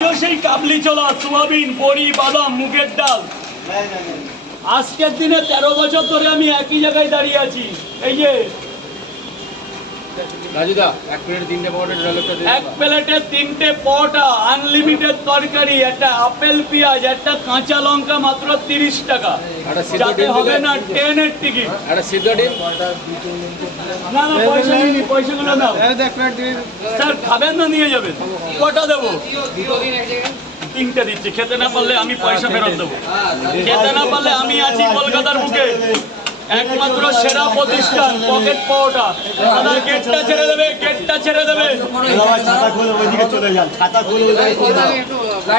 সেই কাবলি চলা সোয়াবিন বড়ি বাদাম মুগের ডাল। আজকের দিনে তেরো বছর ধরে আমি একই জায়গায় দাঁড়িয়ে আছি। এই যে রাজুদা এক প্লেট তিনটে পাউডার এক প্লেটে তিনটে পটা আনলিমিটেড তরকারি একটা আপেল পেঁয়াজ একটা কাঁচা লঙ্কা মাত্র তিরিশ টাকা। যাতে হবে না ট্রেনের টিকিট একটা সিদ্ধ ডিম? না পয়সা পয়সাগুলো নাও স্যার খাবেন না নিয়ে যাবেন। কটা দেবো? তিনটে দিচ্ছি। খেতে না পারলে আমি পয়সা ফেরত দেবো। খেতে না পারলে আমি আছি কলকাতার বুকে। একমাত্র সেরা প্রতিষ্ঠান পকেট পাওয়াটা গেটটা ছেড়ে দেবে গেটটা ছেড়ে দেবে।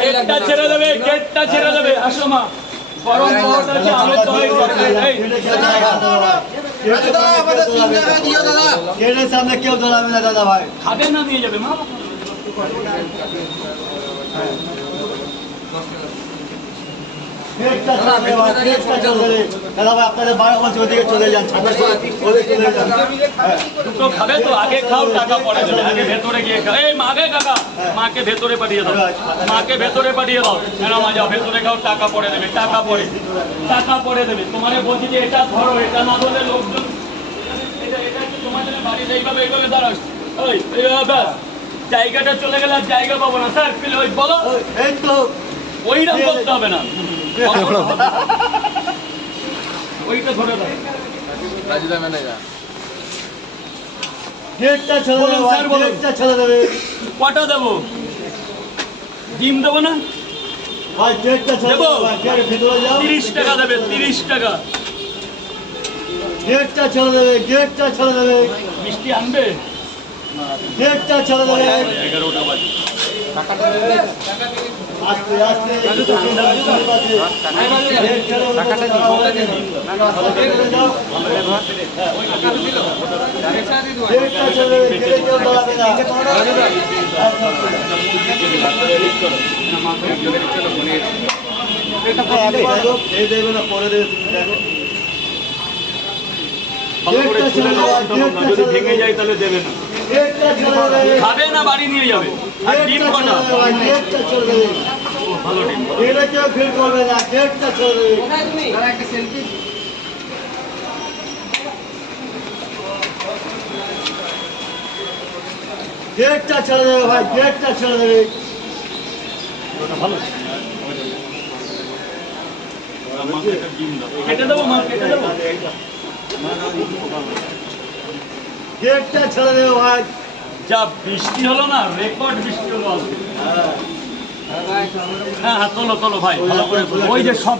গেটটা ছেড়ে দেবে গেটটা ছেড়ে দেবে। আসো মা। কেউ না দাদা ভাই না, নিয়ে যাবে মা। দুটো খাবে তো আগে খাও টাকা পরে দেবে আগে ভেতরে গিয়ে খাও। এই মাকে কাকা মাকে ভেতরে পাঠিয়ে দাও। মাকে ভেতরে পাঠিয়ে দাও। কেন মা যাও ভেতরে খাও টাকা পরে দেবে টাকা পরে। টাকা পরে দেবে। তোমারে বলছি যে এটা ধরো এটা না ধরলে লোকজন এটা এটা একটু তোমার বাড়িতে এইভাবে এইভাবে দাঁড়াস। ওই এইভাবে জায়গাটা চলে গেলে জায়গা পাবো না। স্যার ওই বলো। এই তো। ওইরকম করতে হবে না। ওইটা ধরে দাও রাজুদা ম্যানেজার গেটটা ছেড়ে দেবে স্যার, বলুন। গেটটা ছেড়ে দেবে। কটা দেবো? ডিম দেবো না? ভাই গেটটা ছেড়ে দেবো? গেটের ভিতরে যাও। টাকা দেবে তিরিশ টাকা। গেটটা ছেড়ে দেবে গেটটা ছেড়ে দেবে। মিষ্টি আনবে? গেটটা ছেড়ে দেবে। বাজে। আস্তে আস্তে পরে দেবে, তুমি দেখো। ভালো করে ছুলে দাও, যদি ভেঙে যায় তাহলে দেবে না। খাবে না বাড়ি নিয়ে যাবে। আর ডিম কটা? ভালো কেউ করবে না, গেটটা ছেড়ে দেবে। গেটটা ছেড়ে দেবে ভাই গেটটা ছেড়ে দেবে ভালো। গেটটা ছেড়ে দেবে ভাই। যা বৃষ্টি হলো না রেকর্ড বৃষ্টি হলো আজকে। হ্যাঁ হ্যাঁ তোলো তোলো ভাই। ওই যে সব